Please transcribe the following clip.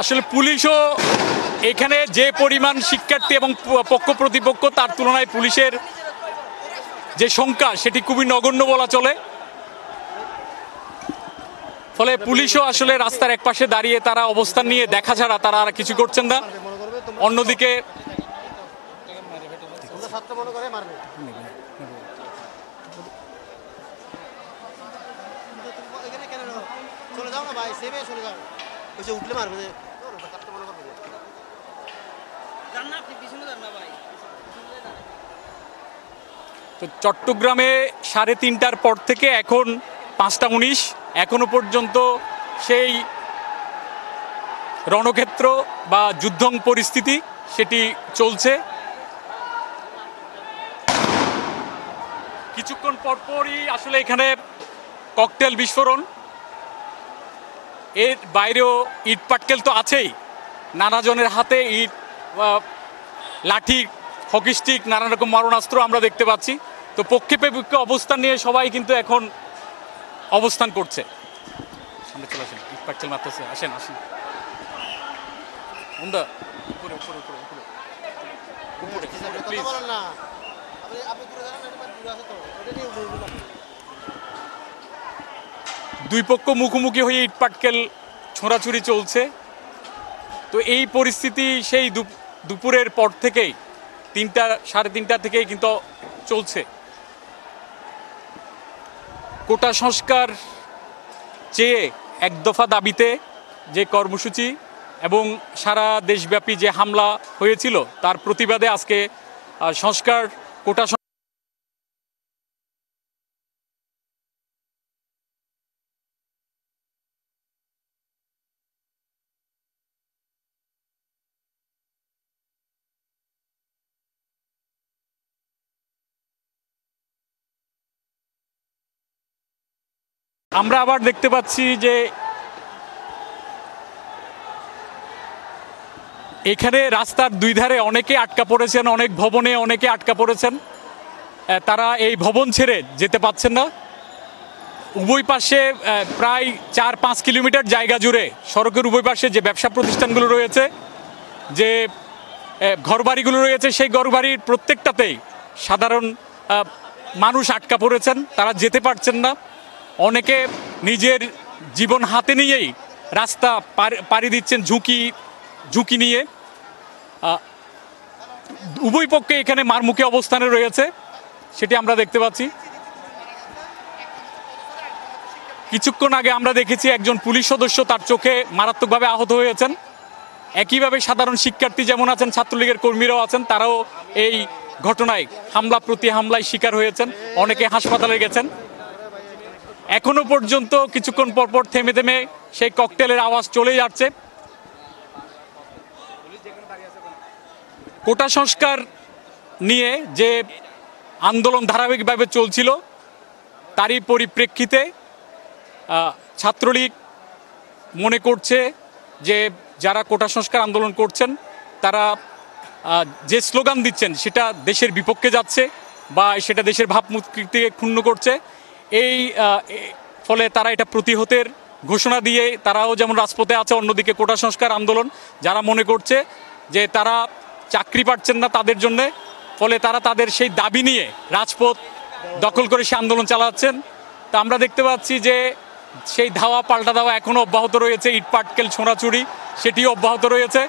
আসলে পুলিশও এখানে যে পরিমাণ শিক্ষার্থী এবং পক্ষ প্রতিপক্ষ তার তুলনায় পুলিশের যে সংখ্যা সেটি খুবই নগণ্য বলা চলে। ফলে পুলিশও আসলে রাস্তার একপাশে দাঁড়িয়ে তারা অবস্থান নিয়ে দেখা ছাড়া তারা আর কিছু করছেন না। অন্যদিকে তো চট্টগ্রামে 3:30টার পর থেকে এখন 5টা 19 এখনো পর্যন্ত সেই রণক্ষেত্র বা যুদ্ধং পরিস্থিতি সেটি চলছে। কিছুক্ষণ পরপরই আসলে এখানে ককটেল বিস্ফোরণ, এর বাইরেও ইট পাটকেল তো আছেই, নানা জনের হাতে ইট, লাঠি, হকি স্টিক, নানা রকম মারণাস্ত্র আমরা দেখতে পাচ্ছি। তো পক্ষে বিপক্ষে অবস্থান নিয়ে সবাই কিন্তু এখন অবস্থান করছে। সামনে চলে আসেন, ইট পাটকেল মারতেছে, আসেন আসেন বন্ধা, উপরে উপরে উপরে উপরে উপরে প্লিজ। দুই পক্ষ মুখোমুখি হয়ে ইট পাটকেল ছোঁড়াছুড়ি চলছে। তো এই পরিস্থিতি সেই দুপুরের পর থেকেই 3:30 থেকেই কিন্তু চলছে। কোটা সংস্কার চেয়ে এক দফা দাবিতে যে কর্মসূচি এবং সারা দেশব্যাপী যে হামলা হয়েছিল তার প্রতিবাদে আজকে সংস্কার কোটা আমরা আবার দেখতে পাচ্ছি যে এখানে রাস্তার দুই ধারে অনেকে আটকা পড়েছেন, অনেক ভবনে অনেকে আটকা পড়েছেন, তারা এই ভবন ছেড়ে যেতে পারছেন না। উভয় পাশে প্রায় 4-5 কিলোমিটার জায়গা জুড়ে সড়কের উভয় পাশে যে ব্যবসা প্রতিষ্ঠানগুলো রয়েছে, যে ঘরবাড়িগুলো রয়েছে, সেই ঘরবাড়ির প্রত্যেকটাতেই সাধারণ মানুষ আটকা পড়েছেন, তারা যেতে পারছেন না। অনেকে নিজের জীবন হাতে নিয়েই রাস্তা পাড়ি দিচ্ছেন ঝুঁকি নিয়ে। উভয় পক্ষে এখানে মারমুখী অবস্থানে রয়েছে, সেটি আমরা দেখতে পাচ্ছি। কিছুক্ষণ আগে আমরা দেখেছি একজন পুলিশ সদস্য তার চোখে মারাত্মকভাবে আহত হয়েছেন। একইভাবে সাধারণ শিক্ষার্থী যেমন আছেন, ছাত্রলীগের কর্মীরাও আছেন, তারাও এই ঘটনায় হামলায় শিকার হয়েছেন, অনেকে হাসপাতালে গেছেন। এখনো পর্যন্ত কিছুক্ষণ পরপর থেমে থেমে সেই ককটেলের আওয়াজ চলে যাচ্ছে। কোটা সংস্কার নিয়ে যে আন্দোলন ধারাবাহিকভাবে চলছিল তারই পরিপ্রেক্ষিতে ছাত্রলীগ মনে করছে যে যারা কোটা সংস্কার আন্দোলন করছেন তারা যে স্লোগান দিচ্ছেন সেটা দেশের বিপক্ষে যাচ্ছে বা সেটা দেশের ভাবমূর্তিকে ক্ষুণ্ণ করছে। এই ফলে তারা এটা প্রতিহতের ঘোষণা দিয়ে তারাও যেমন রাজপথে আছে, অন্যদিকে কোটা সংস্কার আন্দোলন যারা মনে করছে যে তারা চাকরি পাচ্ছেন না তাদের জন্যে, ফলে তারা তাদের সেই দাবি নিয়ে রাজপথ দখল করে সে আন্দোলন চালাচ্ছেন। তা আমরা দেখতে পাচ্ছি যে সেই ধাওয়া পাল্টা ধাওয়া এখনও অব্যাহত রয়েছে, ইট পাটকেল ছোঁড়াছুড়ি সেটিও অব্যাহত রয়েছে।